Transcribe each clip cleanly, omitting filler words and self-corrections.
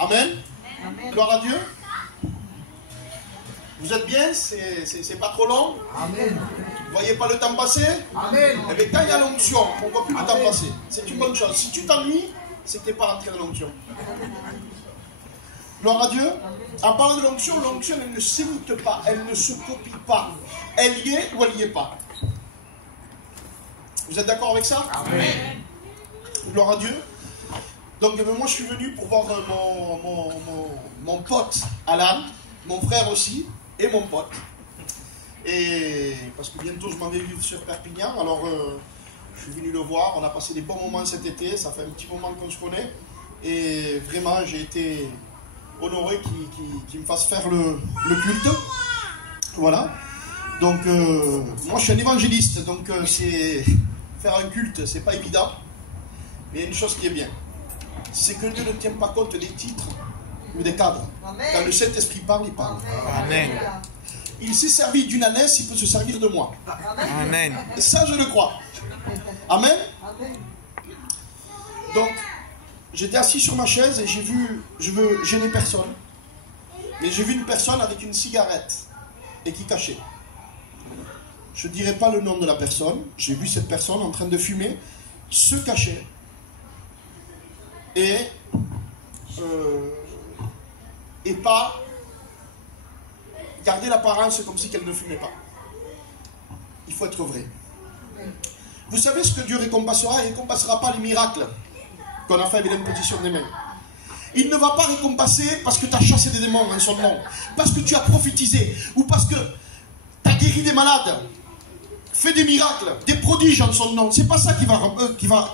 Amen. Amen. Gloire à Dieu. Vous êtes bien? C'est pas trop long? Amen. Vous voyez pas le temps passer? Amen. Eh bien, quand il y a l'onction, on ne voit plus le temps passer. C'est une bonne chose. Si tu t'ennuies, c'est que tu n'es pas rentré dans l'onction. Gloire à Dieu. En parlant de l'onction, elle ne s'imite pas, elle ne se copie pas. Elle y est ou elle n'y est pas. Vous êtes d'accord avec ça? Amen. Gloire à Dieu. Donc moi je suis venu pour voir mon pote Alan, mon frère aussi, et mon pote. Et parce que bientôt je m'en vais vivre sur Perpignan, alors je suis venu le voir, on a passé des bons moments cet été, ça fait un petit moment qu'on se connaît, et vraiment j'ai été honoré qu'il me fasse faire le culte. Voilà. Donc moi je suis un évangéliste, donc c'est faire un culte, c'est pas évident, mais il y a une chose qui est bien. C'est que Dieu ne tient pas compte des titres ou des cadres. Amen. Quand le Saint-Esprit parle, il parle. Amen. Il s'est servi d'une ânesse, il peut se servir de moi. Amen. Et ça, je le crois. Amen. Amen. Donc, j'étais assis sur ma chaise et j'ai vu, je veux gêner personne, mais j'ai vu une personne avec une cigarette et qui cachait. Je ne dirai pas le nom de la personne. J'ai vu cette personne en train de fumer, se cacher. Et pas garder l'apparence comme si qu'elle ne fumait pas. Il faut être vrai. Vous savez ce que Dieu récompensera? Il ne récompensera pas les miracles qu'on a fait avec l'imposition des mains. Il ne va pas récompenser parce que tu as chassé des démons en son nom, parce que tu as prophétisé, ou parce que tu as guéri des malades, fait des miracles, des prodiges en son nom. C'est pas ça qui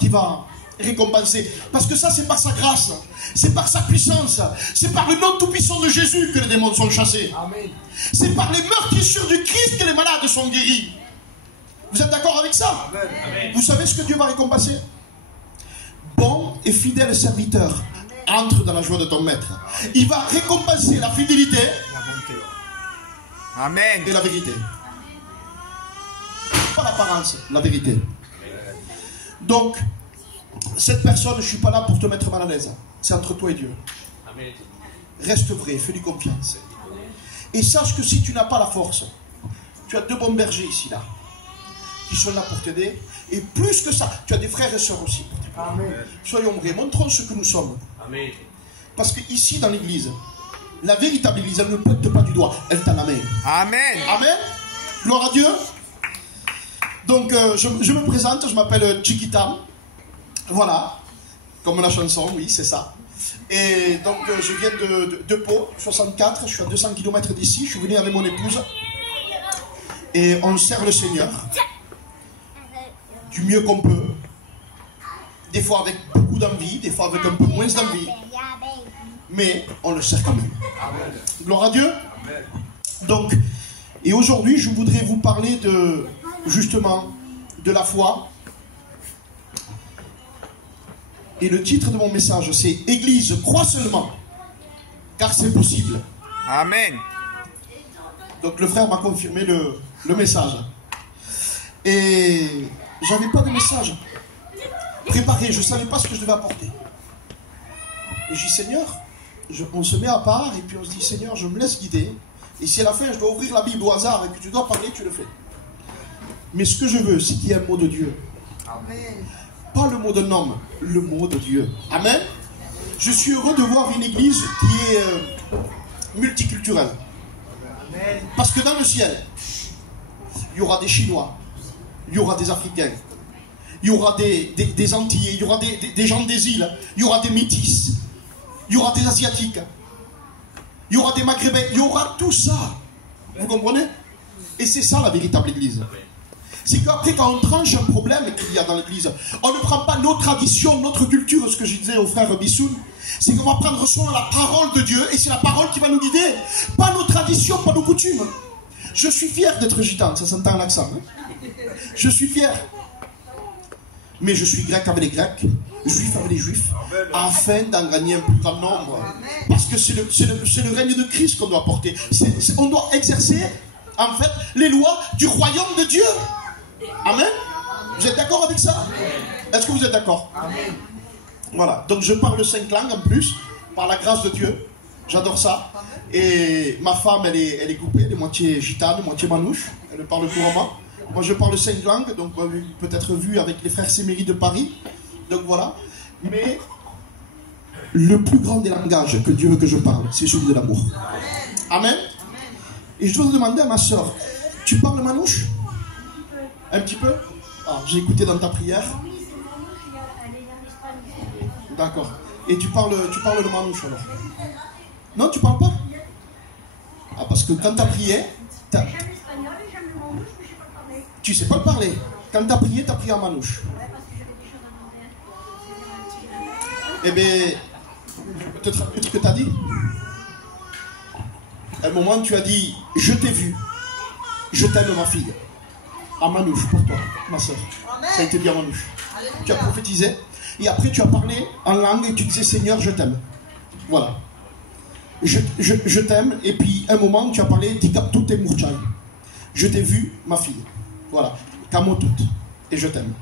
va récompenser, parce que ça c'est par sa grâce, c'est par sa puissance, c'est par le nom tout-puissant de Jésus que les démons sont chassés. Amen. C'est par les meurtrissures du Christ que les malades sont guéris. Vous êtes d'accord avec ça? Amen. Vous savez ce que Dieu va récompenser? Bon et fidèle serviteur, entre dans la joie de ton maître. Il va récompenser la fidélité, la bonté. Amen. Et la vérité. Pas l'apparence, la vérité. Donc cette personne, je ne suis pas là pour te mettre mal à l'aise. C'est entre toi et Dieu. Amen. Reste vrai, fais-lui confiance. Et sache que si tu n'as pas la force, tu as deux bons bergers ici, là, qui sont là pour t'aider. Et plus que ça, tu as des frères et sœurs aussi pour t'aider. Amen. Soyons vrais, montrons ce que nous sommes. Amen. Parce que ici, dans l'église, la véritable église, elle ne pointe pas du doigt, elle tend la main. Amen. Amen. Gloire à Dieu. Donc, je me présente, je m'appelle Chiquita. Voilà, comme la chanson, oui, c'est ça. Et donc, je viens de Pau, 64, je suis à 200 km d'ici, je suis venu avec mon épouse. Et on sert le Seigneur, du mieux qu'on peut. Des fois avec beaucoup d'envie, des fois avec un peu moins d'envie. Mais on le sert quand même. Amen. Gloire à Dieu. Amen. Donc, et aujourd'hui, je voudrais vous parler justement, de la foi. Et le titre de mon message, c'est « Église, crois seulement, car c'est possible ». Amen. Donc le frère m'a confirmé le message. Et j'avais pas de message préparé, je ne savais pas ce que je devais apporter. Et j'ai dit « Seigneur », on se met à part et puis on se dit « Seigneur, je me laisse guider. Et si à la fin je dois ouvrir la Bible au hasard et que tu dois parler, tu le fais. Mais ce que je veux, c'est qu'il y ait un mot de Dieu. Amen. Pas le mot d'un homme, le mot de Dieu. Amen. Je suis heureux de voir une église qui est multiculturelle. Amen. Parce que dans le ciel, il y aura des Chinois, il y aura des Africains, il y aura des Antillais, il y aura des gens des îles, il y aura des Métis, il y aura des Asiatiques, il y aura des Maghrébins, il y aura tout ça. Vous comprenez? Et c'est ça la véritable église. C'est qu'après, quand on tranche un problème qu'il y a dans l'église, on ne prend pas nos traditions, notre culture, ce que je disais au frère Bissoun, c'est qu'on va prendre soin de la parole de Dieu, et c'est la parole qui va nous guider, pas nos traditions, pas nos coutumes. Je suis fier d'être gitan, ça s'entend à l'accent. Hein? Je suis fier. Mais je suis grec avec les Grecs, juif avec les Juifs, afin d'en gagner un plus grand nombre. Parce que c'est le règne de Christ qu'on doit porter. On doit exercer, en fait, les lois du royaume de Dieu. Amen. Vous êtes d'accord avec ça? Est-ce que vous êtes d'accord? Voilà. Donc je parle 5 langues en plus. par la grâce de Dieu. J'adore ça. Et ma femme, elle est coupée, elle est moitié gitane, moitié manouche. Elle parle couramment. Moi, je parle 5 langues, donc peut-être vu avec les frères Séméry de Paris. Donc voilà. Mais le plus grand des langages que Dieu veut que je parle, c'est celui de l'amour. Amen. Et je dois demander à ma soeur, tu parles manouche? Un petit peu? Ah, j'ai écouté dans ta prière. D'accord. Et tu parles le manouche alors? Non, tu parles pas? Ah, parce que quand tu as prié, tu sais pas le parler. Quand tu as prié en manouche. Eh bien, je peux te rappeler ce que tu as dit. À un moment, tu as dit, je t'ai vu, je t'aime ma fille. En manouche pour toi, ma soeur. Ça a été dit en manouche. Tu as prophétisé. Et après, tu as parlé en langue et tu disais, Seigneur, je t'aime. Voilà. Je t'aime. Et puis, un moment, tu as parlé, Tikaptout et Mourchai. Je t'ai vu, ma fille. Voilà. Kamotout. Et je t'aime.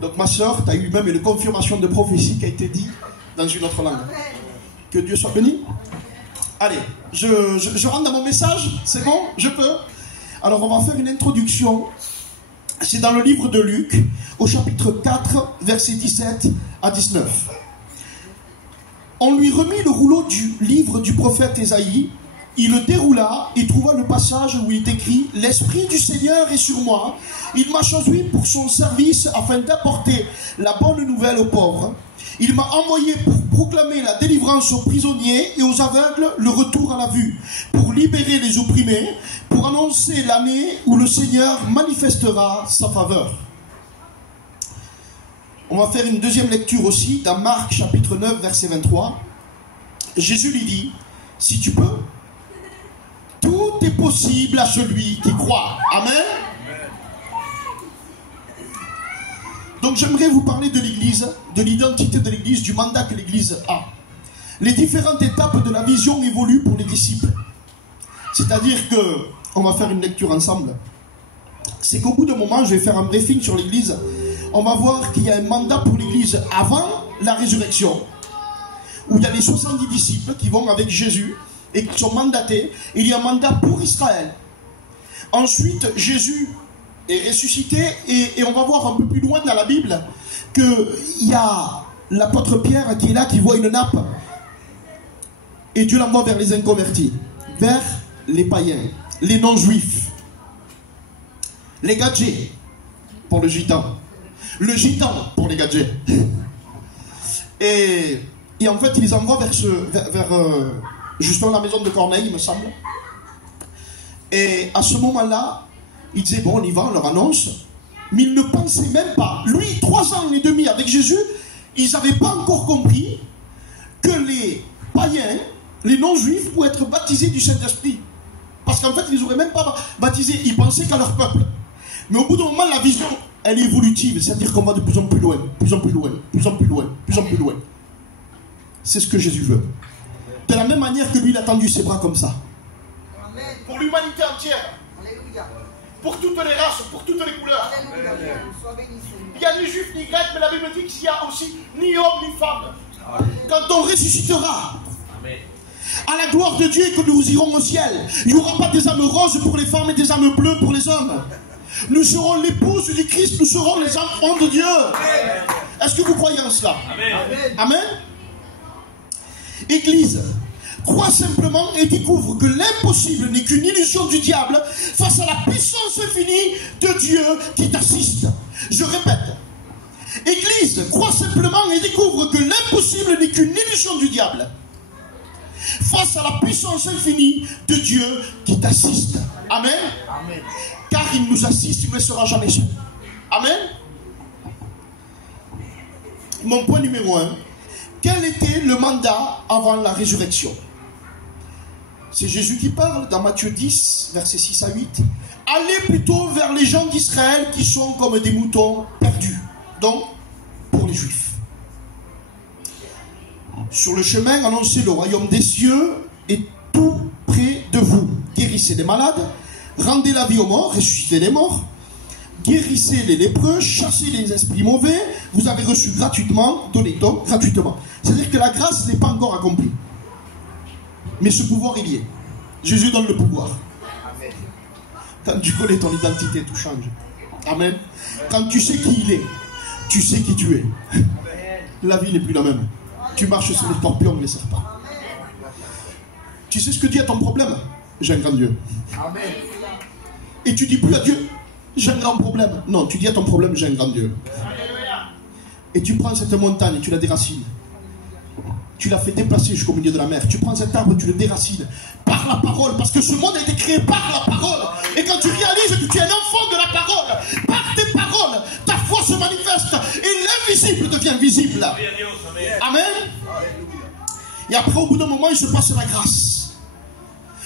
Donc, ma soeur, tu as eu même une confirmation de prophétie qui a été dit dans une autre langue. Que Dieu soit béni. Allez, je rentre dans mon message. C'est bon? Je peux? Alors, on va faire une introduction. C'est dans le livre de Luc, au chapitre 4, versets 17 à 19. On lui remit le rouleau du livre du prophète Ésaïe. Il le déroula et trouva le passage où il est écrit « L'Esprit du Seigneur est sur moi. Il m'a choisi pour son service afin d'apporter la bonne nouvelle aux pauvres. Il m'a envoyé pour proclamer la délivrance aux prisonniers et aux aveugles le retour à la vue, pour libérer les opprimés, pour annoncer l'année où le Seigneur manifestera sa faveur. » On va faire une deuxième lecture aussi dans Marc chapitre 9 verset 23. Jésus lui dit « Si tu peux, tout est possible à celui qui croit. » Amen. Donc j'aimerais vous parler de l'Église, de l'identité de l'Église, du mandat que l'Église a. Les différentes étapes de la vision évoluent pour les disciples. C'est-à-dire que, on va faire une lecture ensemble. C'est qu'au bout d'un moment, je vais faire un briefing sur l'Église. On va voir qu'il y a un mandat pour l'Église avant la résurrection, où il y a les 70 disciples qui vont avec Jésus et qui sont mandatés. Il y a un mandat pour Israël. Ensuite, Jésus est ressuscité et on va voir un peu plus loin dans la Bible qu'il y a l'apôtre Pierre qui est là, qui voit une nappe et Dieu l'envoie vers les inconvertis, vers les païens, les non-juifs, les gadgets pour le gitan pour les gadgets. Et en fait, il les envoie vers justement la maison de Corneille, il me semble. Et à ce moment-là, il disait, bon, on y va, on leur annonce. Mais ils ne pensaient même pas. Lui, 3 ans et demi avec Jésus, ils n'avaient pas encore compris que les païens, les non-juifs, pouvaient être baptisés du Saint-Esprit. Parce qu'en fait, ils ne les auraient même pas baptisés. Ils pensaient qu'à leur peuple. Mais au bout d'un moment, la vision, elle est évolutive. C'est-à-dire qu'on va de plus en plus loin, plus en plus loin, plus en plus loin, plus en plus loin. C'est ce que Jésus veut. De la même manière que lui, il a tendu ses bras comme ça. Amen. Pour l'humanité entière. Alléluia. Pour toutes les races, pour toutes les couleurs. Alléluia. Il n'y a ni juif ni grec, mais la Bible dit qu'il y a aussi ni homme ni femme. Amen. Quand on ressuscitera à la gloire de Dieu et que nous irons au ciel, il n'y aura pas des âmes roses pour les femmes et des âmes bleues pour les hommes. Nous serons l'épouse du Christ, nous serons les enfants de Dieu. Amen. Est-ce que vous croyez en cela? Amen. Amen. Église, crois simplement et découvre que l'impossible n'est qu'une illusion du diable face à la puissance infinie de Dieu qui t'assiste. Je répète, Église, crois simplement et découvre que l'impossible n'est qu'une illusion du diable face à la puissance infinie de Dieu qui t'assiste. Amen. Amen. Car il nous assiste, il ne sera jamais seul. Amen. Mon point numéro 1. Quel était le mandat avant la résurrection? C'est Jésus qui parle dans Matthieu 10, versets 6 à 8. Allez plutôt vers les gens d'Israël qui sont comme des moutons perdus. Donc, pour les Juifs. Sur le chemin, annoncez le royaume des cieux est tout près de vous. Guérissez les malades, rendez la vie aux morts, ressuscitez les morts, guérissez les lépreux, chassez les esprits mauvais, vous avez reçu gratuitement, donnez donc gratuitement. C'est-à-dire que la grâce n'est pas encore accomplie. Mais ce pouvoir, il y est. Jésus donne le pouvoir. Amen. Quand tu connais ton identité, tout change. Amen. Quand tu sais qui il est, tu sais qui tu es. Amen. La vie n'est plus la même. Tu marches sur les scorpions, les serpents. Tu sais ce que dit à ton problème? J'ai un grand Dieu. Amen. Et tu dis plus à Dieu, j'ai un grand problème. Non, tu dis à ton problème, j'ai un grand Dieu. Et tu prends cette montagne et tu la déracines. Tu l'as fait déplacer jusqu'au milieu de la mer. Tu prends cet arbre et tu le déracines par la parole. Parce que ce monde a été créé par la parole. Et quand tu réalises que tu es un enfant de la parole, par tes paroles, ta foi se manifeste et l'invisible devient visible. Amen. Et après, au bout d'un moment, il se passe la grâce.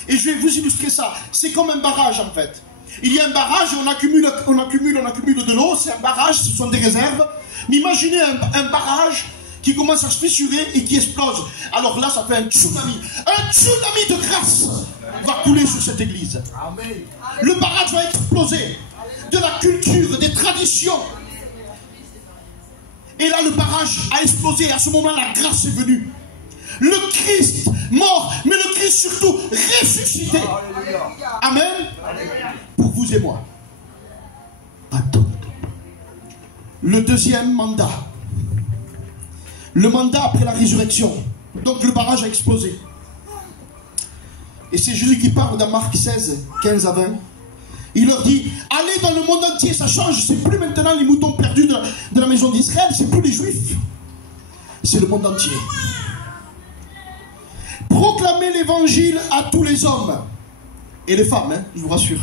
Et je vais vous illustrer ça. C'est comme un barrage en fait. Il y a un barrage, on accumule de l'eau. C'est un barrage, ce sont des réserves. Mais imaginez un barrage qui commence à se fissurer et qui explose. Alors là, ça fait un tsunami. Un tsunami de grâce va couler sur cette église. Amen. Le barrage va exploser de la culture, des traditions. Et là, le barrage a explosé. À ce moment, la grâce est venue. Le Christ mort, mais le Christ surtout ressuscité. Amen. Pour vous et moi. Attends. Le deuxième mandat. Le mandat après la résurrection. Donc le barrage a explosé. Et c'est Jésus qui parle dans Marc 16, 15 à 20. Il leur dit, allez dans le monde entier, ça change. C'est plus maintenant les moutons perdus de la maison d'Israël, c'est plus les Juifs. C'est le monde entier. Proclamez l'évangile à tous les hommes. Et les femmes, hein, je vous rassure.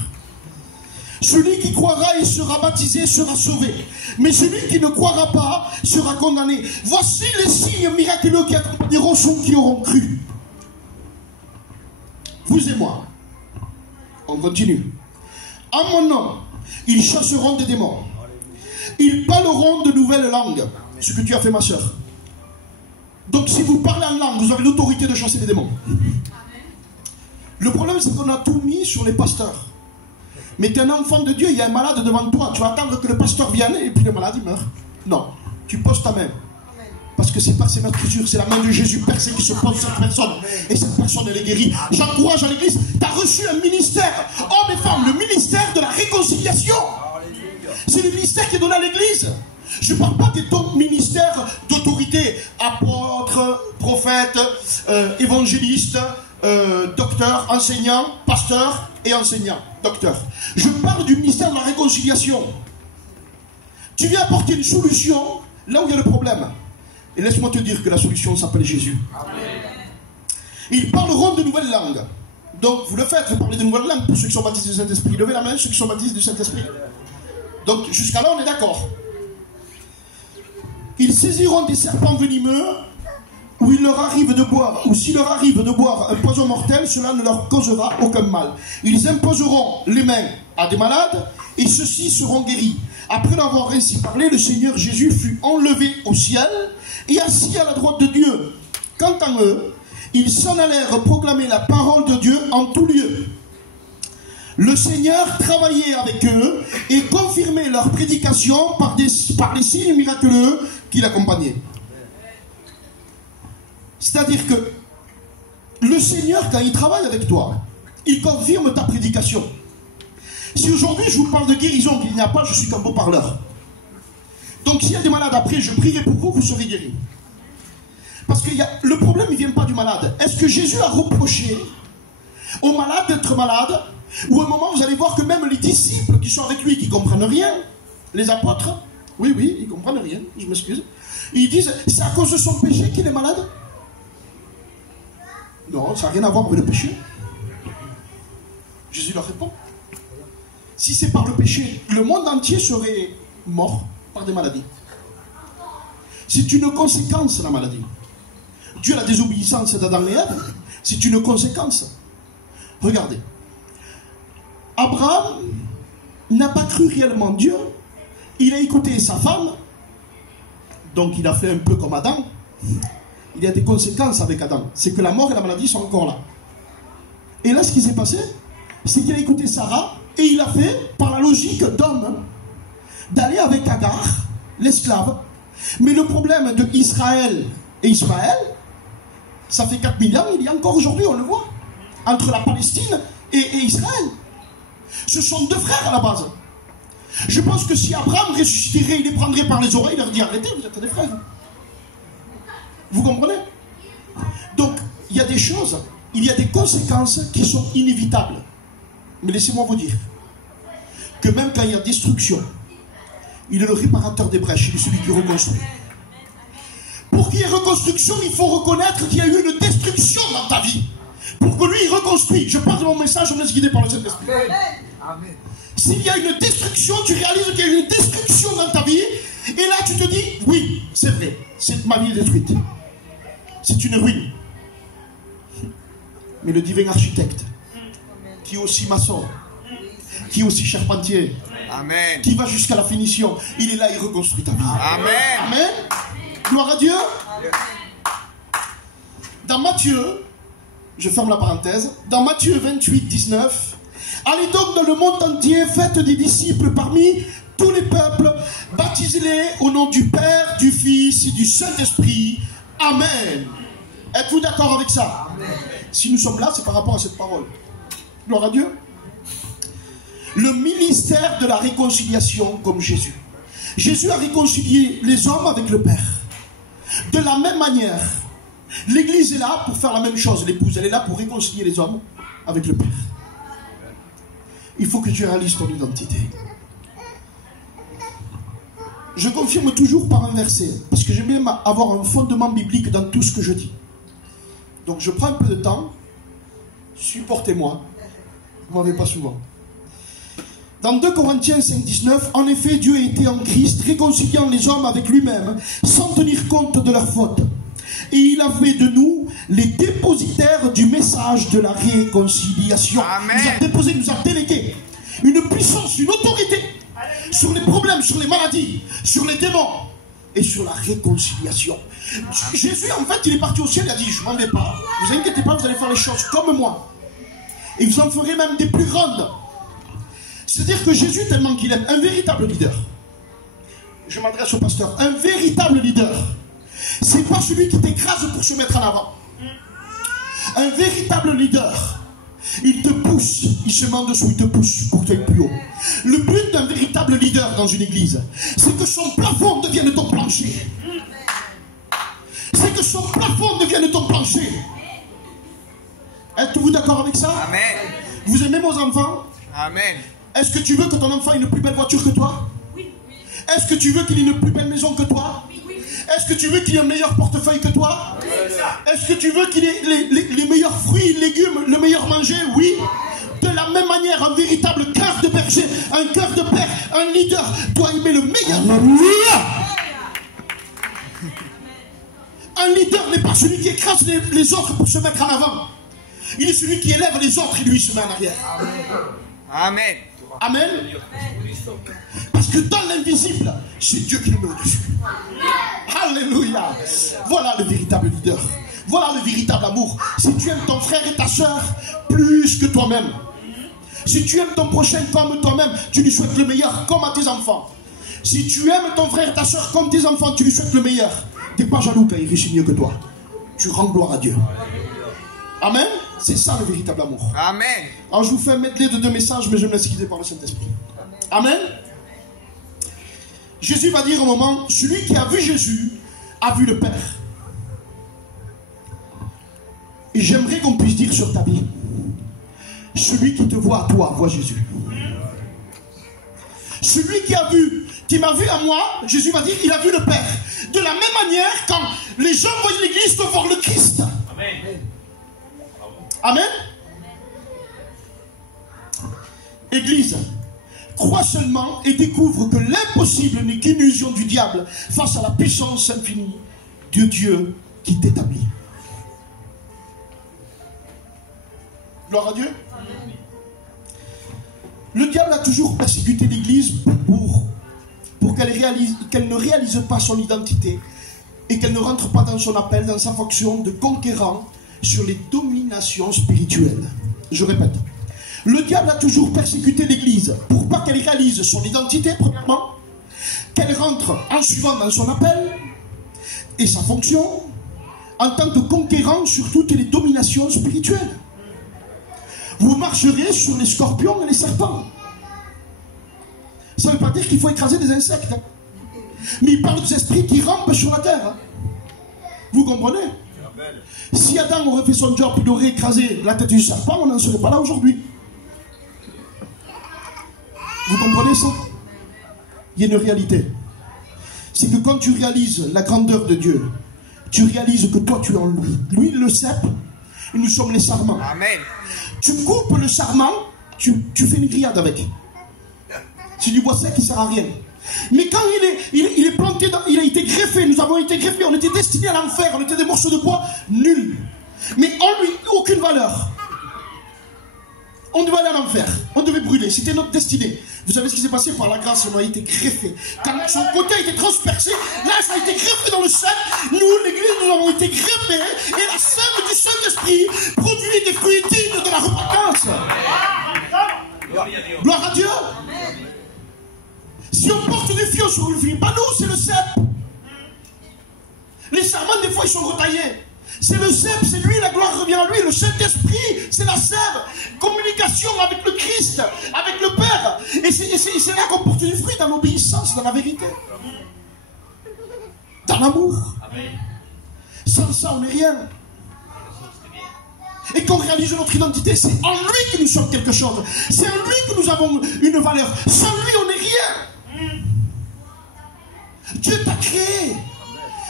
Celui qui croira et sera baptisé sera sauvé. Mais celui qui ne croira pas sera condamné. Voici les signes miraculeux qui accompagneront ceux qui auront cru. Vous et moi. On continue. En mon nom, ils chasseront des démons. Ils parleront de nouvelles langues. Ce que tu as fait, ma soeur. Donc si vous parlez en langue, vous avez l'autorité de chasser les démons. Le problème, c'est qu'on a tout mis sur les pasteurs. Mais tu es un enfant de Dieu, il y a un malade devant toi. Tu vas attendre que le pasteur vienne et puis le malade il meurt. Non, tu poses ta main. Parce que c'est par ses meurtrissures, c'est la main de Jésus percée qui se pose sur cette personne. Et cette personne, elle est guérie. J'encourage à l'église, tu as reçu un ministère, hommes et femmes, le ministère de la réconciliation. C'est le ministère qui est donné à l'église. Je ne parle pas de ton ministère d'autorité, apôtre, prophète, évangéliste, docteur, enseignant, pasteur et enseignant, docteur. Je parle du ministère de la réconciliation. Tu viens apporter une solution là où il y a le problème. Et laisse-moi te dire que la solution s'appelle Jésus. Amen. Ils parleront de nouvelles langues. Donc vous le faites, vous parlez de nouvelles langues pour ceux qui sont baptisés du Saint-Esprit. Levez la main, ceux qui sont baptisés du Saint-Esprit. Donc jusqu'à là on est d'accord. Ils saisiront des serpents venimeux, ou il leur arrive de boire, ou s'il leur arrive de boire un poison mortel, cela ne leur causera aucun mal. Ils imposeront les mains à des malades, et ceux-ci seront guéris. Après l'avoir ainsi parlé, le Seigneur Jésus fut enlevé au ciel, et assis à la droite de Dieu. Quant à eux, ils s'en allèrent proclamer la parole de Dieu en tout lieu. Le Seigneur travaillait avec eux et confirmait leur prédication par les signes miraculeux qui l'accompagnaient. C'est-à-dire que le Seigneur, quand il travaille avec toi, il confirme ta prédication. Si aujourd'hui je vous parle de guérison qu'il n'y a pas, je suis qu'un beau parleur. Donc s'il y a des malades après, je prierai pour vous, vous serez guéris. Parce que le problème, il ne vient pas du malade. Est-ce que Jésus a reproché aux malades d'être malades? Ou à un moment, vous allez voir que même les disciples qui sont avec lui, qui ne comprennent rien, les apôtres, oui, ils ne comprennent rien, je m'excuse, ils disent, c'est à cause de son péché qu'il est malade? Non, ça n'a rien à voir avec le péché. Jésus leur répond. Si c'est par le péché, le monde entier serait mort par des maladies. C'est une conséquence, la maladie. Dieu, la désobéissance d'Adam et Ève, c'est une conséquence. Regardez. Abraham n'a pas cru réellement Dieu. Il a écouté sa femme. Donc il a fait un peu comme Adam. Il y a des conséquences avec Adam. C'est que la mort et la maladie sont encore là. Et là, ce qui s'est passé, c'est qu'il a écouté Sarah et il a fait, par la logique d'homme, d'aller avec Agar, l'esclave. Mais le problème de Israël et Ismaël, ça fait 4000 ans, il y a encore aujourd'hui, on le voit, entre la Palestine et Israël. Ce sont deux frères à la base. Je pense que si Abraham ressusciterait, il les prendrait par les oreilles, il leur dit arrêtez, vous êtes des frères. Vous comprenez? Donc, il y a des choses, il y a des conséquences qui sont inévitables. Mais laissez-moi vous dire que même quand il y a destruction, il est le réparateur des brèches, il est celui qui reconstruit. Pour qu'il y ait reconstruction, il faut reconnaître qu'il y a eu une destruction dans ta vie. Pour que lui, il reconstruit. Je pense de mon message, on me laisse guider par le Saint-Esprit. Amen. S'il y a une destruction, tu réalises qu'il y a une destruction dans ta vie, et là tu te dis, oui, c'est vrai, ma vie est détruite. C'est une ruine. Mais le divin architecte, qui est aussi maçon, qui est aussi charpentier, amen, qui va jusqu'à la finition, il est là, il reconstruit ta vie. Amen. Amen. Gloire à Dieu. Dans Matthieu, je ferme la parenthèse, dans Matthieu 28, 19, allez donc dans le monde entier, faites des disciples parmi tous les peuples, baptisez-les au nom du Père, du Fils et du Saint-Esprit. Amen. Êtes-vous d'accord avec ça? Amen. Si nous sommes là, c'est par rapport à cette parole. Gloire à Dieu. Le ministère de la réconciliation comme Jésus. Jésus a réconcilié les hommes avec le Père. De la même manière, l'Église est là pour faire la même chose. L'épouse, elle est là pour réconcilier les hommes avec le Père. Il faut que tu réalises ton identité. Je confirme toujours par un verset, parce que j'aime bien avoir un fondement biblique dans tout ce que je dis. Donc je prends un peu de temps, supportez-moi, vous m'en avez pas souvent. Dans 2 Corinthiens 5, 19, en effet, Dieu était en Christ, réconciliant les hommes avec lui-même, sans tenir compte de leurs fautes. Et il a fait de nous les dépositaires du message de la réconciliation. Amen. Il nous a déposé, il nous a délégué une puissance, une autorité sur les problèmes, sur les maladies, sur les démons et sur la réconciliation. Jésus, en fait, il est parti au ciel, il a dit, je m'en vais pas. Vous inquiétez pas, vous allez faire les choses comme moi. Et vous en ferez même des plus grandes. C'est-à-dire que Jésus, tellement qu'il est un véritable leader, je m'adresse au pasteur, un véritable leader, c'est pas celui qui t'écrase pour se mettre en avant. Un véritable leader, il te pousse, il se met en dessous, il te pousse pour que tu ailles plus haut. Le but d'un véritable leader dans une église, c'est que son plafond devienne ton plancher. C'est que son plafond devienne ton plancher. Êtes-vous d'accord avec ça? Amen. Vous aimez vos enfants? Amen. Est-ce que tu veux que ton enfant ait une plus belle voiture que toi? Oui. Est-ce que tu veux qu'il ait une plus belle maison que toi? Oui. Est-ce que tu veux qu'il ait un meilleur portefeuille que toi? Oui. Est-ce que tu veux qu'il ait les meilleurs fruits, légumes, le meilleur manger? Oui. De la même manière, un véritable cœur de berger, un cœur de père, un leader doit aimer le meilleur. Un leader n'est pas celui qui écrase les autres pour se mettre en avant. Il est celui qui élève les autres et lui se met en arrière. Amen. Amen. Parce que dans l'invisible, c'est Dieu qui nous met au-dessus. Alléluia. Voilà le véritable leader. Voilà le véritable amour. Si tu aimes ton frère et ta soeur plus que toi-même, si tu aimes ton prochain comme toi-même, tu lui souhaites le meilleur comme à tes enfants. Si tu aimes ton frère et ta soeur comme tes enfants, tu lui souhaites le meilleur. Tu n'es pas jaloux quand il réussit mieux que toi. Tu rends gloire à Dieu. Amen. C'est ça le véritable amour. Amen. Alors je vous fais un medley de 2 messages, mais je me laisse guider par le Saint-Esprit. Amen. Jésus va dire au moment, celui qui a vu Jésus a vu le Père. Et j'aimerais qu'on puisse dire sur ta vie, celui qui te voit à toi, voit Jésus. Celui qui m'a vu à moi, Jésus va dire, il a vu le Père. De la même manière, quand les gens voient l'église, doivent voir le Christ. Amen. Amen. Église, crois seulement et découvre que l'impossible n'est qu'une illusion du diable face à la puissance infinie de Dieu qui t'établit. Gloire à Dieu. Le diable a toujours persécuté l'église pour qu'elle ne réalise pas son identité et qu'elle ne rentre pas dans son appel, dans sa fonction de conquérant sur les dominations spirituelles. Je répète, le diable a toujours persécuté l'église pour pas qu'elle réalise son identité, premièrement, qu'elle rentre en suivant dans son appel et sa fonction en tant que conquérant sur toutes les dominations spirituelles. Vous marcherez sur les scorpions et les serpents. Ça ne veut pas dire qu'il faut écraser des insectes. Mais il parle des esprits qui rampent sur la terre. Vous comprenez? Si Adam aurait fait son job, il aurait écrasé la tête du serpent, on n'en serait pas là aujourd'hui. Vous comprenez ça? Il y a une réalité. C'est que quand tu réalises la grandeur de Dieu, tu réalises que toi tu es en lui. Lui, le cep, et nous sommes les sarments. Amen. Tu coupes le sarment, tu fais une grillade avec. C'est du bois sec qui ne sert à rien. Mais quand il est planté, il a été greffé, nous avons été greffés, on était destinés à l'enfer, on était des morceaux de bois nuls. Mais en lui, aucune valeur. On devait aller à l'enfer, on devait brûler, c'était notre destinée. Vous savez ce qui s'est passé? Par la grâce, on a été greffé. Quand son côté a été transpercé, là ça a été greffé dans le sang. Nous, l'église, nous avons été greffés. Et la sève du Saint-Esprit produit des fruits dignes de la repentance. Gloire à Dieu. Si on porte du fion sur le fil, pas nous, c'est le cep. Les serments, des fois, ils sont retaillés. C'est le cep, c'est lui, la gloire revient à lui. Le Saint-Esprit, c'est la sève. Communication avec le Christ, avec le Père. Et c'est là qu'on porte du fruit, dans l'obéissance, dans la vérité. Dans l'amour. Sans ça, on n'est rien. Et qu'on réalise notre identité, c'est en lui que nous sommes quelque chose. C'est en lui que nous avons une valeur. Sans lui, on n'est rien. Dieu t'a créé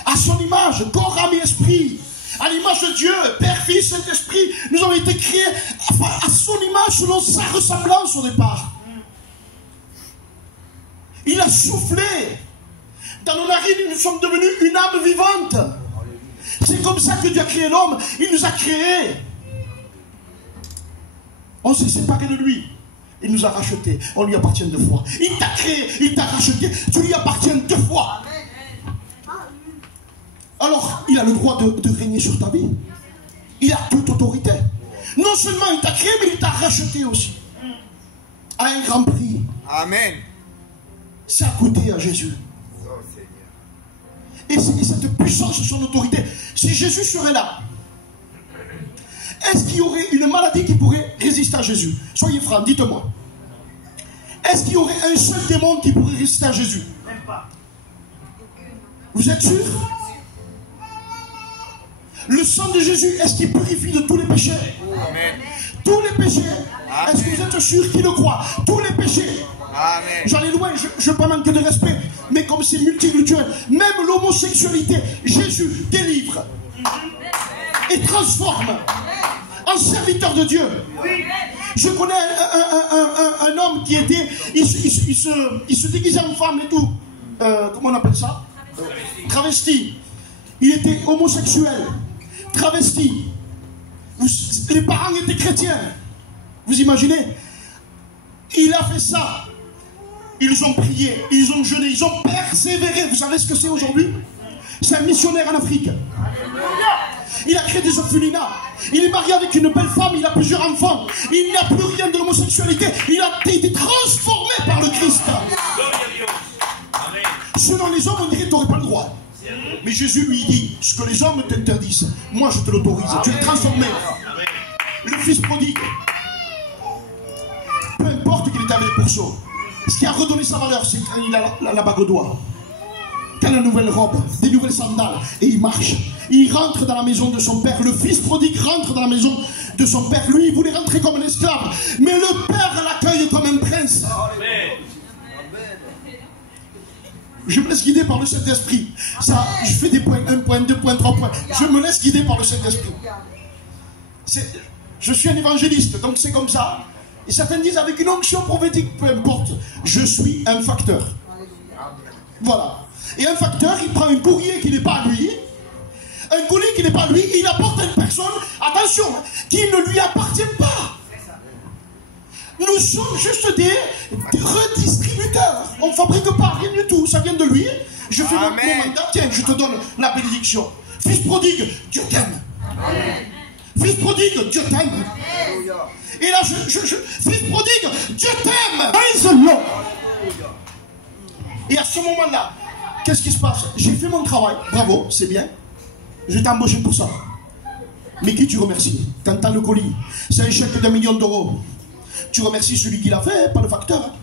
à son image, corps, âme et esprit. À l'image de Dieu, Père, Fils, Saint-Esprit, nous avons été créés à son image, selon sa ressemblance au départ. Il a soufflé. Dans nos narines, nous sommes devenus une âme vivante. C'est comme ça que Dieu a créé l'homme. Il nous a créés. On s'est séparés de lui. Il nous a rachetés. On lui appartient 2 fois. Il t'a créé, il t'a racheté. Tu lui appartiens 2 fois. Alors, il a le droit de régner sur ta vie. Il a toute autorité. Non seulement il t'a créé, mais il t'a racheté aussi. À un grand prix. Amen. Ça a coûté à Jésus. Et cette puissance, son autorité. Si Jésus serait là, est-ce qu'il y aurait une maladie qui pourrait résister à Jésus? Soyez francs, dites-moi. Est-ce qu'il y aurait un seul démon qui pourrait résister à Jésus? Même pas. Vous êtes sûr? Le sang de Jésus, est-ce qu'il purifie de tous les péchés? Amen. Tous les péchés. Est-ce que vous êtes sûr qu'il le croit? Tous les péchés. J'en ai loin, je ne veux pas manquer de respect, mais comme c'est multiculturel, même l'homosexualité, Jésus délivre et transforme en serviteur de Dieu. Je connais un homme qui était, il se déguisait en femme et tout. Comment on appelle ça? Travesti. Il était homosexuel, travesti. Les parents étaient chrétiens. Vous imaginez? Il a fait ça. Ils ont prié, ils ont jeûné, ils ont persévéré. Vous savez ce que c'est aujourd'hui? C'est un missionnaire en Afrique. Il a créé des orphelinats. Il est marié avec une belle femme, il a plusieurs enfants. Il n'y a plus rien de l'homosexualité. Il a été transformé par le Christ. Selon les hommes, on dirait que tu n'aurais pas le droit. Mais Jésus lui dit, ce que les hommes t'interdisent, moi je te l'autorise. Tu es transformé. Le fils prodigue. Peu importe qu'il est avec les pourceaux. Ce qui a redonné sa valeur, c'est quand il a la bague au doigt. Quand il a une nouvelle robe, des nouvelles sandales, et il marche. Il rentre dans la maison de son père. Le fils prodigue rentre dans la maison de son père. Lui, il voulait rentrer comme un esclave. Mais le père l'accueille comme un prince. Amen. Je me laisse guider par le Saint-Esprit. Ça, je fais des points, 1 point, 2 points, 3 points. Je me laisse guider par le Saint-Esprit. Je suis un évangéliste, donc c'est comme ça. Et certains disent avec une onction prophétique, peu importe. Je suis un facteur. Voilà. Et un facteur, il prend un courrier qui n'est pas à lui, un colis qui n'est pas à lui, il apporte à une personne, attention, qui ne lui appartient pas. Nous sommes juste des redistributeurs. On ne fabrique pas rien du tout. Ça vient de lui. Je fais mon mandat. Tiens, je te donne la bénédiction. Fils prodigue, Dieu t'aime. Fils prodigue, Dieu t'aime. Et là, fils prodigue, Dieu t'aime. Et Et à ce moment-là, qu'est-ce qui se passe? J'ai fait mon travail, bravo, c'est bien. Je t'ai embauché pour ça. Mais qui tu remercies? Quand tu as le colis, c'est un chèque d'1 million d'euros. Tu remercies celui qui l'a fait, pas le facteur.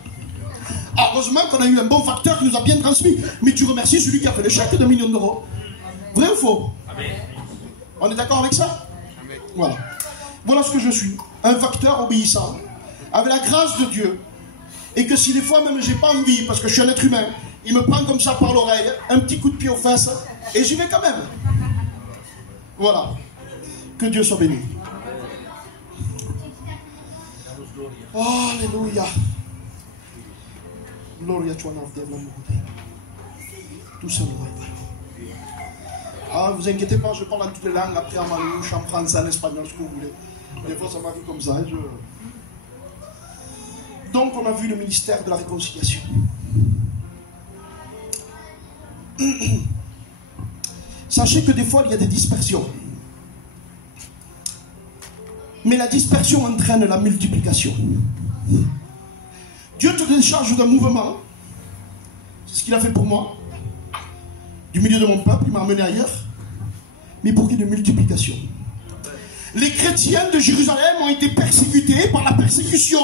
Heureusement qu'on a eu un bon facteur qui nous a bien transmis. Mais tu remercies celui qui a fait le chèque d'1 million d'euros. Vrai ou faux? Amen. On est d'accord avec ça? Amen. Voilà. Voilà ce que je suis. Un facteur obéissant, avec la grâce de Dieu. Et que si des fois même j'ai pas envie, parce que je suis un être humain, il me prend comme ça par l'oreille, un petit coup de pied aux fesses, et j'y vais quand même. Voilà. Que Dieu soit béni. Alléluia. Gloria to tout ça. Ah, vous inquiétez pas, je parle en toutes les langues, après en manouche, en français, en espagnol, ce que vous voulez. Des fois, ça m'arrive comme ça. Donc, on a vu le ministère de la réconciliation. Sachez que des fois, il y a des dispersions. Mais la dispersion entraîne la multiplication. Dieu te décharge d'un mouvement. C'est ce qu'il a fait pour moi. Du milieu de mon peuple, il m'a emmené ailleurs. Mais pour qu'il y ait une multiplication. Les chrétiens de Jérusalem ont été persécutés par la persécution.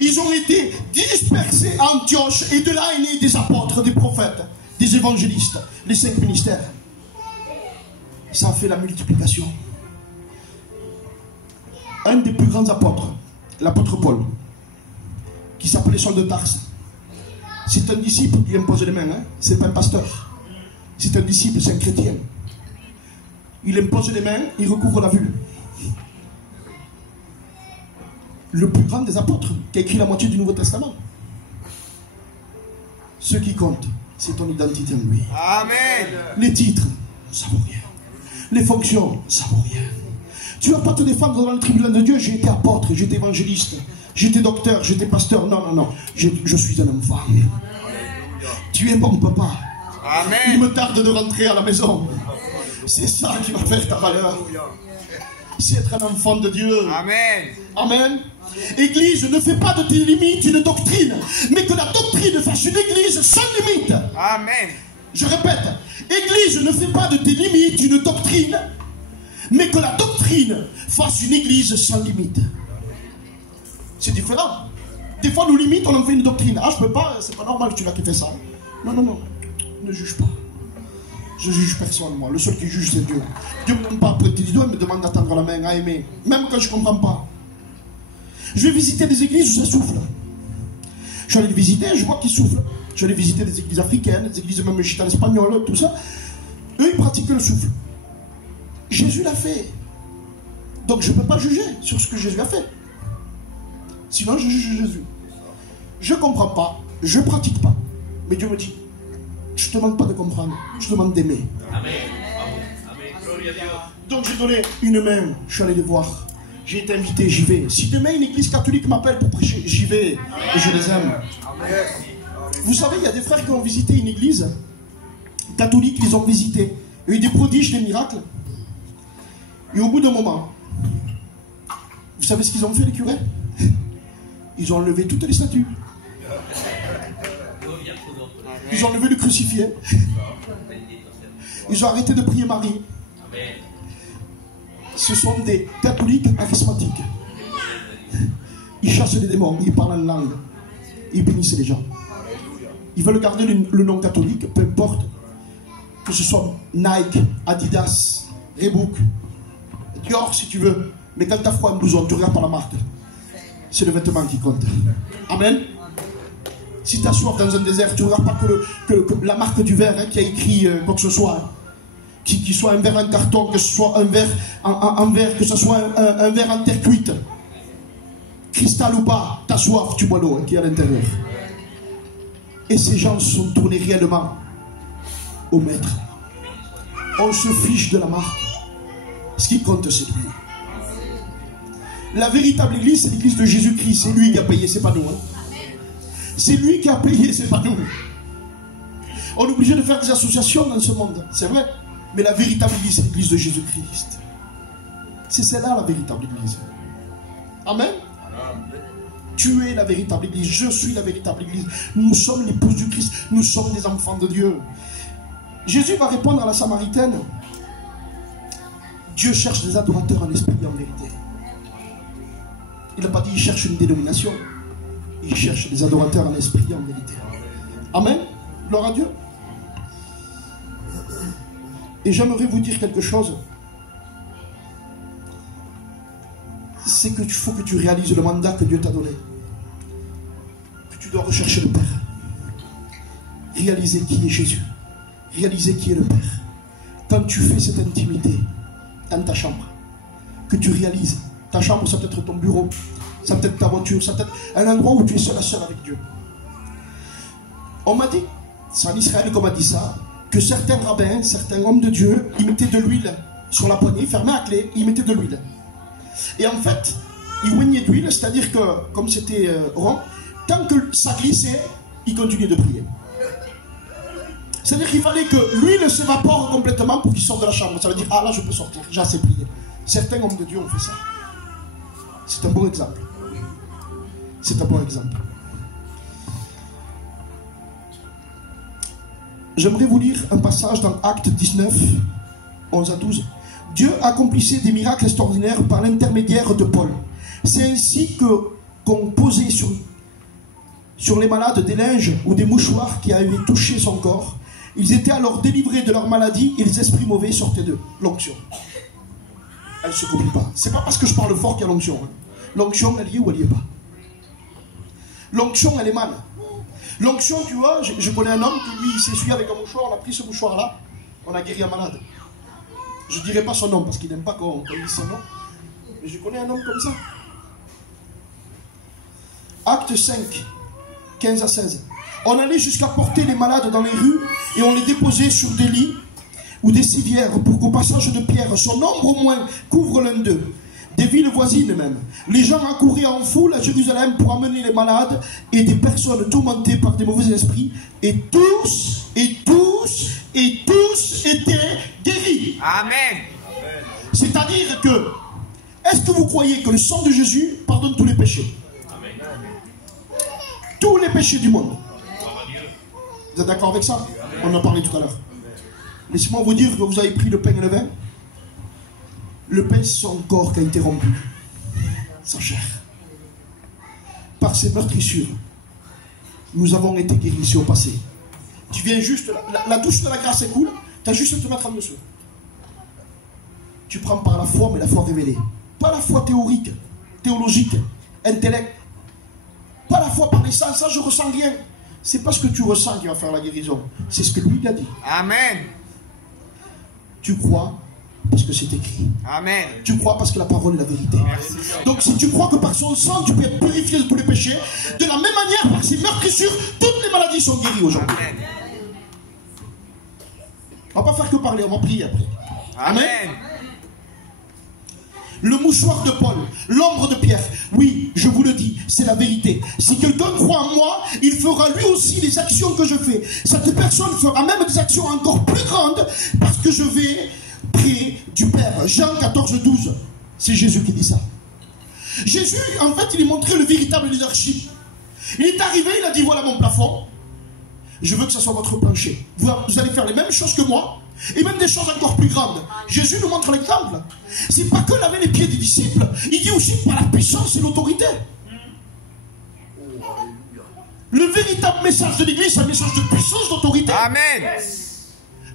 Ils ont été dispersés à Antioche. Et de là est né des apôtres, des prophètes, des évangélistes, les 5 ministères. Ça a fait la multiplication. Un des plus grands apôtres, l'apôtre Paul, qui s'appelait Saul de Tarse. C'est un disciple qui impose les mains, hein? C'est pas un pasteur. C'est un disciple, c'est un chrétien. Il impose les mains, il recouvre la vue. Le plus grand des apôtres, qui a écrit la moitié du Nouveau Testament. Ce qui compte, c'est ton identité en lui. Amen. Les titres, ça vaut rien. Les fonctions, ça vaut rien. Tu ne vas pas te défendre devant le tribunal de Dieu. J'ai été apôtre, j'ai été évangéliste, j'étais docteur, j'étais pasteur. Non, non, non. Je suis un enfant. Tu es bon papa. Amen. Il me tarde de rentrer à la maison. C'est ça qui va faire ta valeur. C'est être un enfant de Dieu. Amen. Amen. Église, ne fais pas de tes limites une doctrine, mais que la doctrine fasse une église sans limite. Amen. Je répète, Église, ne fais pas de tes limites une doctrine, mais que la doctrine fasse une église sans limite. C'est différent. Des fois, nos limites, on en fait une doctrine. Ah, je peux pas, c'est pas normal que tu l'as qui fait ça. Non, non, non. Ne juge pas. Je juge personne, moi. Le seul qui juge, c'est Dieu. Dieu ne me demande pas à prêter du doigt, il me demande d'attendre la main, à aimer. Même quand je ne comprends pas. Je vais visiter des églises où ça souffle. Je suis allé les visiter, je vois qu'ils soufflent. Je suis allé visiter des églises africaines, des églises même gitanes espagnoles, tout ça. Eux, ils pratiquent le souffle. Jésus l'a fait. Donc je ne peux pas juger sur ce que Jésus a fait. Sinon, je juge Jésus. Je ne comprends pas, je ne pratique pas. Mais Dieu me dit, je ne te demande pas de comprendre, je te demande d'aimer. Amen. Donc j'ai donné une main, je suis allé les voir. J'ai été invité, j'y vais. Si demain une église catholique m'appelle pour prêcher, j'y vais. Et je les aime. Amen. Vous savez, il y a des frères qui ont visité une église catholique, ils ont visité. Il y a eu des prodiges, des miracles. Et au bout d'un moment, vous savez ce qu'ils ont fait, les curés? Ils ont enlevé toutes les statues. Ils ont enlevé le crucifié. Ils ont arrêté de prier Marie. Ce sont des catholiques charismatiques. Ils chassent les démons, ils parlent en langue. Ils bénissent les gens. Ils veulent garder le nom catholique, peu importe. Que ce soit Nike, Adidas, Reebok, Dior si tu veux. Mais quand tu as froid un blouson, tu regardes par la marque. C'est le vêtement qui compte. Amen. Si tu as soif dans un désert, tu ne regardes pas que la marque du verre, hein, qui a écrit quoi que ce soit. Hein. Qui soit un verre en carton, que ce soit un verre en verre, que ce soit un verre en terre cuite. Cristal ou pas, tu as soif, tu bois l'eau, hein, qui est à l'intérieur. Et ces gens se sont tournés réellement au maître. On se fiche de la marque. Ce qui compte, c'est lui. La véritable église, c'est l'église de Jésus-Christ. C'est lui qui a payé, c'est pas nous. Hein. C'est lui qui a payé, c'est pas nous. On est obligé de faire des associations dans ce monde, c'est vrai. Mais la véritable église, c'est l'église de Jésus-Christ. C'est celle-là la véritable église. Amen. Tu es la véritable église, je suis la véritable église. Nous sommes l'épouse du Christ, nous sommes des enfants de Dieu. Jésus va répondre à la Samaritaine. Dieu cherche des adorateurs en esprit et en vérité. Il n'a pas dit qu'il cherche une dénomination. Il cherche des adorateurs en esprit et en vérité. Amen. Gloire à Dieu. Et j'aimerais vous dire quelque chose. C'est qu'il faut que tu réalises le mandat que Dieu t'a donné. Que tu dois rechercher le Père. Réaliser qui est Jésus. Réaliser qui est le Père. Quand tu fais cette intimité dans ta chambre, que tu réalises, ta chambre, ça peut être ton bureau, ça peut être ta voiture, ça peut être un endroit où tu es seul à seul avec Dieu. On m'a dit, c'est en Israël qu'on m'a dit ça, que certains rabbins, certains hommes de Dieu, ils mettaient de l'huile sur la poignée, fermaient à clé, ils mettaient de l'huile. Et en fait, ils oignaient d'huile, c'est-à-dire que, comme c'était rond, tant que ça glissait, ils continuaient de prier. C'est-à-dire qu'il fallait que l'huile s'évapore complètement pour qu'ils sortent de la chambre. Ça veut dire, ah là je peux sortir, j'ai assez prié. Certains hommes de Dieu ont fait ça. C'est un bon exemple. C'est un bon exemple. J'aimerais vous lire un passage dans Actes 19, 11 à 12. Dieu accomplissait des miracles extraordinaires par l'intermédiaire de Paul. C'est ainsi qu'on posait sur les malades des linges ou des mouchoirs qui avaient touché son corps. Ils étaient alors délivrés de leur maladie et les esprits mauvais sortaient d'eux. L'onction. Elle ne se copie pas. C'est pas parce que je parle fort qu'il y a l'onction. L'onction, elle y est ou elle n'y est pas. L'onction, elle est mal. L'onction, tu vois, je connais un homme qui lui il s'essuie avec un mouchoir, on a pris ce mouchoir-là, on a guéri un malade. Je ne dirai pas son nom parce qu'il n'aime pas qu'on dise son nom. Mais je connais un homme comme ça. Acte 5, 15 à 16. On allait jusqu'à porter les malades dans les rues et on les déposait sur des lits ou des civières pour qu'au passage de Pierre, son ombre au moins couvre l'un d'eux. Des villes voisines même. Les gens accouraient en foule à Jérusalem pour amener les malades et des personnes tourmentées par des mauvais esprits. Et tous étaient guéris. Amen. C'est-à-dire que, est-ce que vous croyez que le sang de Jésus pardonne tous les péchés? Amen. Tous les péchés du monde. Vous êtes d'accord avec ça? On en a parlé tout à l'heure. Laissez-moi vous dire que vous avez pris le pain et le vin. Le pain, c'est son corps qui a été rompu. Sa chair. Par ses meurtrissures, nous avons été guéris ici au passé. Tu viens juste, la douche de la grâce est cool, tu as juste à te mettre en dessous. Tu prends par la foi, mais la foi révélée. Pas la foi théorique, théologique, intellect. Pas la foi par les sens, ça je ressens rien. C'est pas ce que tu ressens qui va faire la guérison. C'est ce que lui a dit. Amen. Tu crois parce que c'est écrit. Amen. Tu crois parce que la parole est la vérité. Merci. Donc si tu crois que par son sang tu peux être purifié de tous les péchés, de la même manière par ses meurtrissures, toutes les maladies sont guéries aujourd'hui. Amen. On va pas faire que parler, on va prier après. Amen. Le mouchoir de Paul, l'ombre de Pierre, oui, je vous le dis, c'est la vérité. Si quelqu'un croit en moi, il fera lui aussi les actions que je fais. Cette personne fera même des actions encore plus grandes parce que je vais près du Père. Jean 14, 12, c'est Jésus qui dit ça. Jésus, en fait, il est montré le véritable leadership. Il est arrivé, il a dit, voilà mon plafond. Je veux que ce soit votre plancher. Vous allez faire les mêmes choses que moi. Et même des choses encore plus grandes. Jésus nous montre l'exemple. C'est pas que laver les pieds des disciples. Il dit aussi par la puissance et l'autorité. Le véritable message de l'église, c'est un message de puissance, d'autorité. Amen.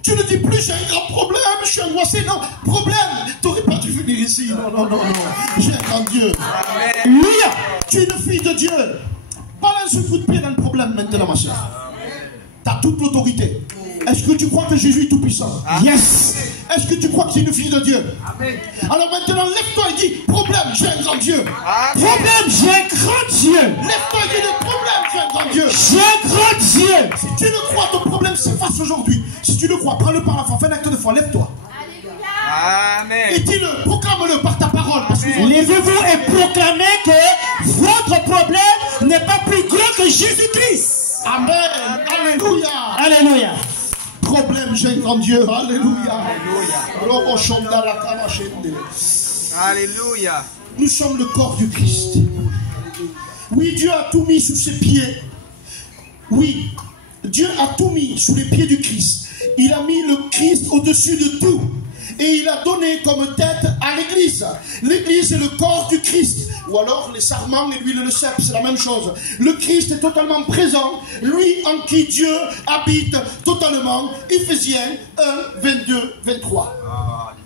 Tu ne dis plus j'ai un grand problème, je suis angoissé. Non, problème. Tu n'aurais pas dû venir ici. Non. J'ai un grand Dieu. Alléluia. Tu es une fille de Dieu. Balance un coup de pied dans le problème maintenant, ma soeur. Tu as toute l'autorité. Est-ce que tu crois que Jésus est tout puissant? Yes. Est-ce que tu crois que c'est une fille de Dieu? Amen. Alors maintenant, lève-toi et dis, problème, j'ai un grand Dieu. Amen. Problème, j'ai un grand Dieu. Lève-toi et dis, le problème, j'ai un grand Dieu. J'ai un grand Dieu. Si tu le crois, ton problème s'efface aujourd'hui. Si tu le crois, prends-le par la foi, fais un acte de foi, lève-toi. Amen. Et dis-le, proclame-le par ta parole. Lèvez-vous et proclamez que votre problème n'est pas plus grand que Jésus-Christ. Amen. Alléluia. Alléluia. Problème, j'ai un grand Dieu. Alléluia. Alléluia. Nous sommes le corps du Christ. Oui, Dieu a tout mis sous ses pieds. Oui, Dieu a tout mis sous les pieds du Christ. Il a mis le Christ au-dessus de tout. Et il a donné comme tête à l'Église. L'Église est le corps du Christ. Ou alors les sarments et l'huile de cèpe, c'est la même chose. Le Christ est totalement présent. Lui en qui Dieu habite totalement. Éphésiens 1, 22, 23.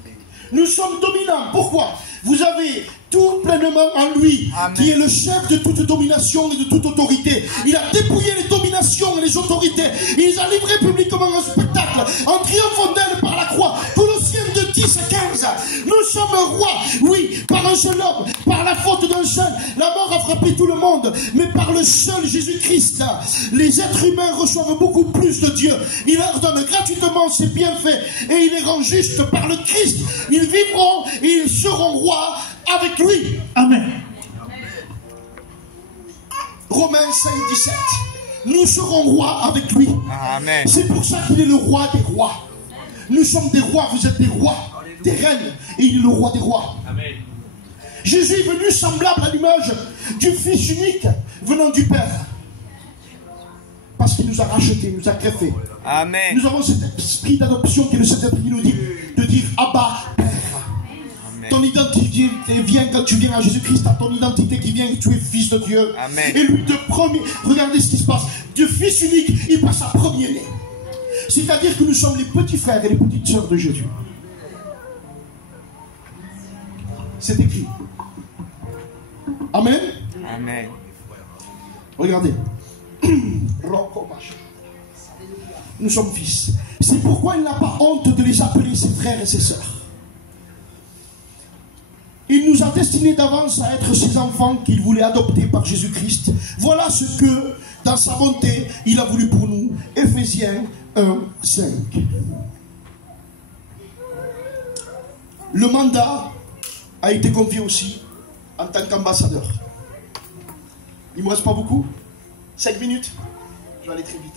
Nous sommes dominants. Pourquoi? Vous avez tout pleinement en lui, Amen, qui est le chef de toute domination et de toute autorité. Il a dépouillé les dominations et les autorités. Il les a livrés publiquement en spectacle, en triomphant d'elles par la croix. Colossiens 2, 10 à 15. Nous sommes rois, oui, par un seul homme, par la faute d'un seul. La mort a frappé tout le monde, mais par le seul Jésus-Christ, les êtres humains reçoivent beaucoup plus de Dieu. Il leur donne gratuitement ses bienfaits et il les rend justes par le Christ. Ils vivront et ils seront rois avec lui. Amen. Romains 5, 17. Nous serons rois avec lui. Amen. C'est pour ça qu'il est le roi des rois. Nous sommes des rois, vous êtes des rois, des reines, et il est le roi des rois. Amen. Jésus est venu semblable à l'image du Fils unique venant du Père. Parce qu'il nous a rachetés, nous a greffés. Amen. Nous avons cet esprit d'adoption qui est le Saint-Esprit qui nous dit de dire Abba, Père. Ton identité vient quand tu viens à Jésus-Christ, ton identité qui vient que tu es fils de Dieu. Amen. Et lui de premier, regardez ce qui se passe. Du Fils unique, il passe à premier-né. C'est-à-dire que nous sommes les petits frères et les petites sœurs de Jésus. C'est écrit. Amen. Amen. Regardez. Nous sommes fils. C'est pourquoi il n'a pas honte de les appeler ses frères et ses sœurs. Il nous a destinés d'avance à être ses enfants qu'il voulait adopter par Jésus-Christ. Voilà ce que, dans sa bonté, il a voulu pour nous. Éphésiens 1, 5. Le mandat a été confié aussi en tant qu'ambassadeur. Il ne me reste pas beaucoup. 5 minutes. Je vais aller très vite.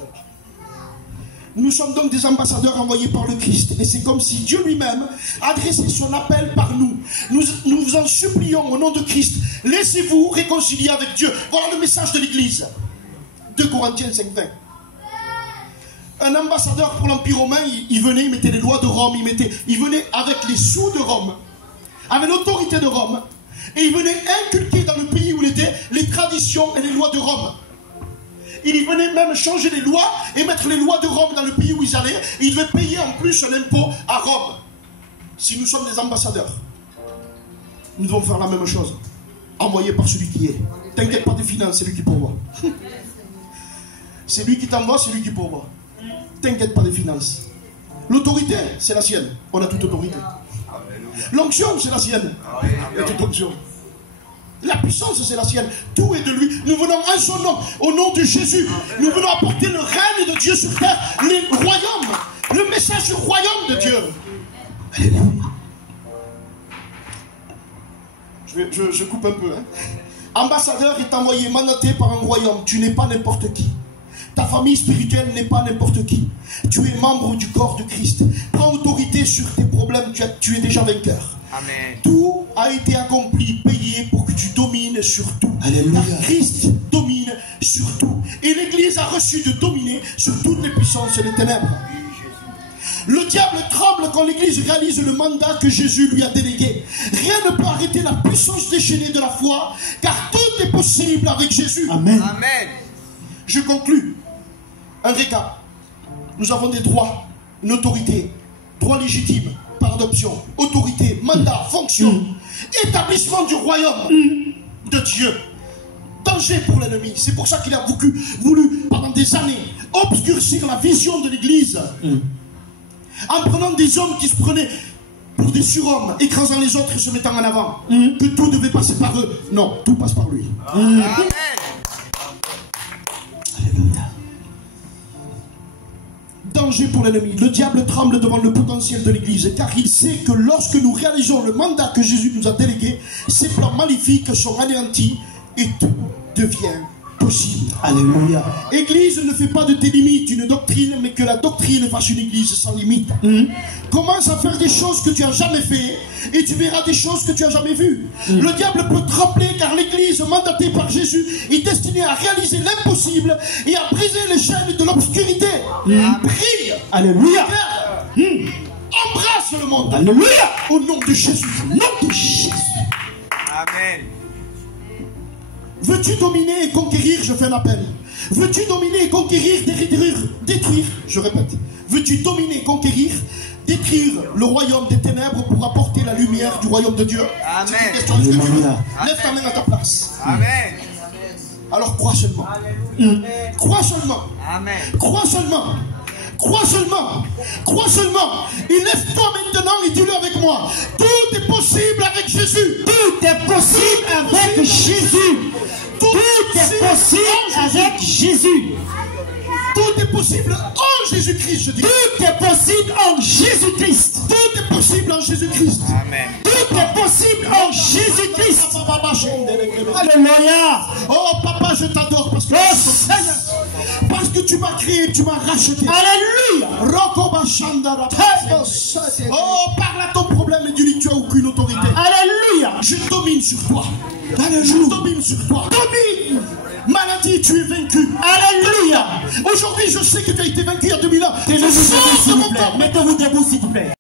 Nous sommes donc des ambassadeurs envoyés par le Christ. Et c'est comme si Dieu lui-même adressait son appel par nous. Nous vous en supplions au nom de Christ. Laissez-vous réconcilier avec Dieu. Voilà le message de l'Église. 2 Corinthiens 5, 20. Un ambassadeur pour l'Empire romain, il venait, il mettait les lois de Rome, il venait avec les sous de Rome, avec l'autorité de Rome. Et il venait inculquer dans le pays où il était les traditions et les lois de Rome. Il venait même changer les lois et mettre les lois de Rome dans le pays où ils allaient. Et il devait payer en plus un impôt à Rome. Si nous sommes des ambassadeurs, nous devons faire la même chose. Envoyé par celui qui est. T'inquiète pas des finances, c'est lui qui pourvoit. C'est lui qui t'envoie, c'est lui qui pourvoit. T'inquiète pas des finances. L'autorité, c'est la sienne. On a toute autorité. L'onction, c'est la sienne. Et toute onction. La puissance, c'est la sienne. Tout est de lui. Nous venons en son nom. Au nom de Jésus, nous venons apporter le règne de Dieu sur terre. Le royaume. Le message du royaume de Dieu. Alléluia. Je coupe un peu. Ambassadeur est envoyé, mandaté par un royaume. Tu n'es pas n'importe qui. Ta famille spirituelle n'est pas n'importe qui. Tu es membre du corps de Christ. Prends autorité sur tes problèmes. Tu es déjà vainqueur. Amen. Tout a été accompli, payé pour que tu domines sur tout. Alléluia. Car Christ domine sur tout. Et l'Église a reçu de dominer sur toutes les puissances des ténèbres. Le diable tremble quand l'Église réalise le mandat que Jésus lui a délégué. Rien ne peut arrêter la puissance déchaînée de la foi, car tout est possible avec Jésus. Amen. Amen. Je conclus. Un récap. Nous avons des droits, une autorité, droit légitime, par adoption, autorité, mandat, fonction, établissement du royaume de Dieu. Danger pour l'ennemi. C'est pour ça qu'il a voulu, pendant des années, obscurcir la vision de l'Église. En prenant des hommes qui se prenaient pour des surhommes, écrasant les autres et se mettant en avant. Que tout devait passer par eux. Non, tout passe par lui. Amen. Alléluia. Danger pour l'ennemi. Le diable tremble devant le potentiel de l'Église, car il sait que lorsque nous réalisons le mandat que Jésus nous a délégué, ses plans maléfiques sont anéantis et tout devient possible. Alléluia. Église ne fait pas de tes limites une doctrine, mais que la doctrine fasse une église sans limite. Commence à faire des choses que tu n'as jamais fait et tu verras des choses que tu n'as jamais vues. Le diable peut te rappeler car l'église mandatée par Jésus est destinée à réaliser l'impossible et à briser les chaînes de l'obscurité. Prie. Alléluia. Embrasse le monde. Alléluia. Au nom de Jésus. Au nom de Jésus. Amen. Veux-tu dominer et conquérir? Je fais un appel. Veux-tu dominer et conquérir, détruire, je répète. Veux-tu dominer, conquérir, détruire le royaume des ténèbres pour apporter la lumière du royaume de Dieu? Amen. C'est une question. Est-ce que tu veux? Lève ta main à ta place. Amen. Alors crois seulement. Crois seulement. Amen. Crois seulement. Crois seulement. Crois seulement. Et lève-toi maintenant et dis-le avec moi. Tout est possible avec Jésus. Tout est possible avec Jésus. Tout est possible avec Jésus. Tout est possible en Jésus-Christ, je dis. Tout est possible en Jésus-Christ. Tout est possible en Jésus-Christ. Amen. Tout est possible en Jésus-Christ. Alléluia. Oh papa, je t'adore parce que, parce que tu m'as créé, tu m'as racheté. Alléluia. Oh, parle à ton problème et dis-lui que tu n'as aucune autorité. Alléluia. Je domine sur toi. Je domine sur toi. Domine. Maladie, tu es vaincu. Alléluia. Aujourd'hui, je sais que tu as été vaincu il y a 2000 ans. Mettez-vous debout, s'il vous plaît.